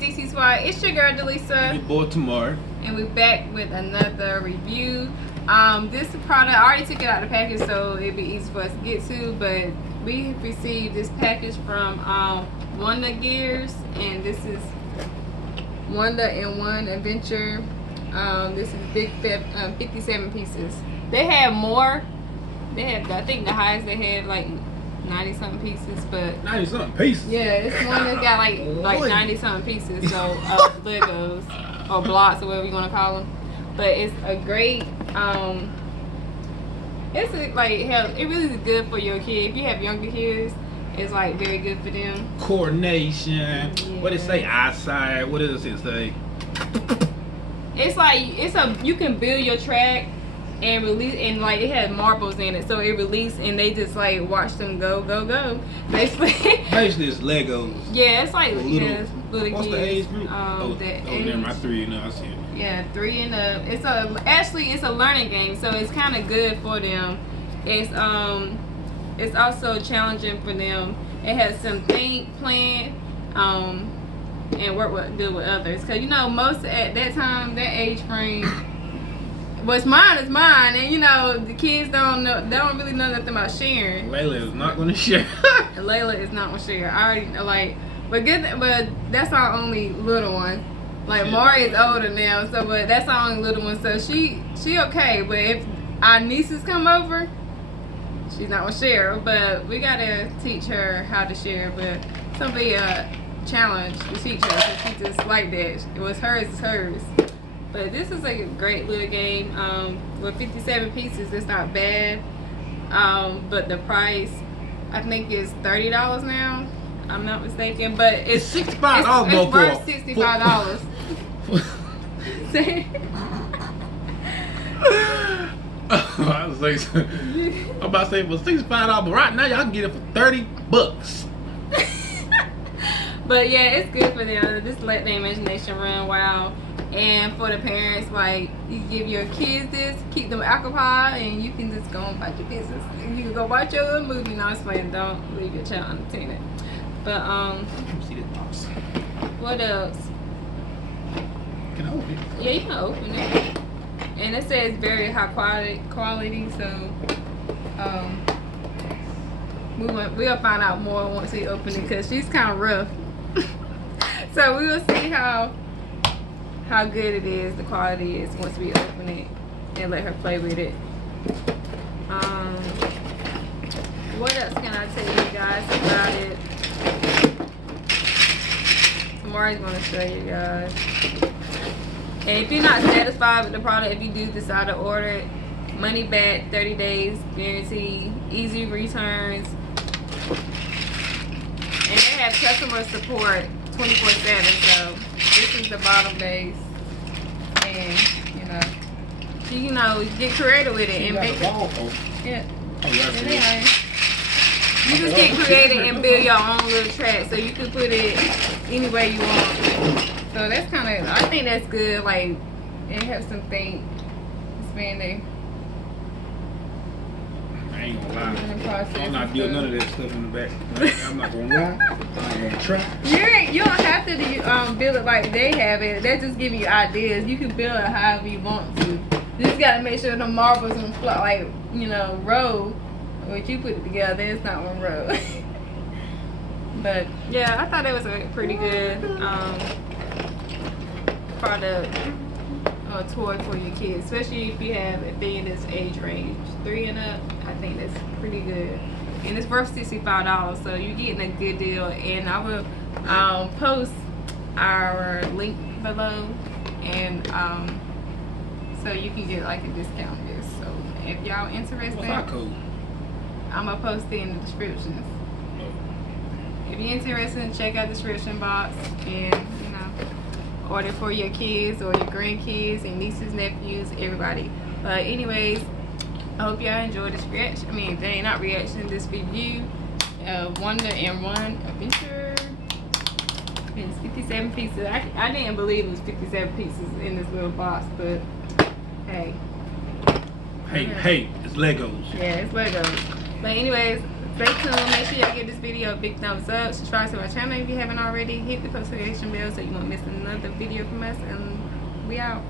DC Squad. It's your girl Delisa. Your boy Tamar. And we're back with another review. This product, I already took it out of the package, so it'd be easy for us to get to. But we received this package from Wonder Gears, and this is Wonder in One Adventure. This is big 57 pieces. They had more. They had, I think the highest they had like 90 something pieces, but 90 something pieces. yeah, it's one that's got like 90 something pieces. So Legos or blocks or whatever you want to call them. But it's a great. It's like hell. It really is good for your kid. If you have younger kids, it's like very good for them. Coordination. Yeah. What it say? Eyesight. What does it say? It's like you can build your track and release, and like it has marbles in it, so it release and they just like watch them go basically. Basically it's Legos. Yeah, it's like little what's kids. the age group? Never mind, 3 and up. I see it. Yeah, 3 and up. It's a learning game, so it's kind of good for them. It's also challenging for them. It has some think, plan, and work good with others. Cause most at that time, that age frame, what's mine is mine, and the kids don't really know nothing about sharing. Layla is not gonna share. Layla is not gonna share. I already but that's our only little one. Like Mari is older now, but that's our only little one. So she okay. But if our nieces come over, she's not gonna share. But we gotta teach her how to share. But it's gonna be a challenge to teach her. So she just like that. It was hers, it's hers. But this is a great little game. With 57 pieces, it's not bad. But the price, I think, is $30 now. I'm not mistaken, but it's $65. It's worth $65. I was like, I'm about to say for $65, but right now y'all can get it for $30. But yeah, it's good for them. Just let their imagination run wild. And for the parents, like, you give your kids this, keep them occupied, and you can just go and watch your business. And you can go watch your little movie. No, it's playing. Don't leave your child unattended. But see this box. what else? Can I open it? Yeah, you can open it. And it says very high quality. So we'll find out more once we open it, because she's kind of rough. So we will see how good it is, the quality is, once we open it and let her play with it. What else can I tell you guys about it? Tamari's gonna show you guys. And if you're not satisfied with the product, if you do decide to order it, money back, 30 days guarantee, easy returns, and they have customer support 24/7. So this is the bottom base, and you get creative with it and make it. Yeah. You just get creative and build your own little track, so you can put it any way you want. So that's kind of, I think that's good. Like, it helps them think, expand their. I ain't gonna lie. I'm not doing none of that stuff in the back. I'm not gonna lie. I'm gonna try. You don't have to build it like they have it. They're just giving you ideas. You can build it however you want to. You just gotta make sure the marbles and row. When you put it together, it's not one row. But yeah, I thought it was a pretty good product or toy for your kids, especially if you have it being this age range, 3 and up. I think that's pretty good, and it's worth $65, so you're getting a good deal. And I will post our link below, and so you can get like a discount on this. So if y'all interested, what's our code? I'm gonna post it in the descriptions. If you're interested, check out the description box and order for your kids or your grandkids and nieces, nephews, everybody. But anyways, I hope y'all enjoyed this reaction. This review of Wonder in One Adventure. It's 57 pieces. I didn't believe it was 57 pieces in this little box, but hey. Hey, it's Legos. Yeah, it's Legos. But anyways, Stay tuned. Make sure y'all give this video a big thumbs up. Subscribe to our channel if you haven't already. Hit the notification bell so you won't miss another video from us. And we out.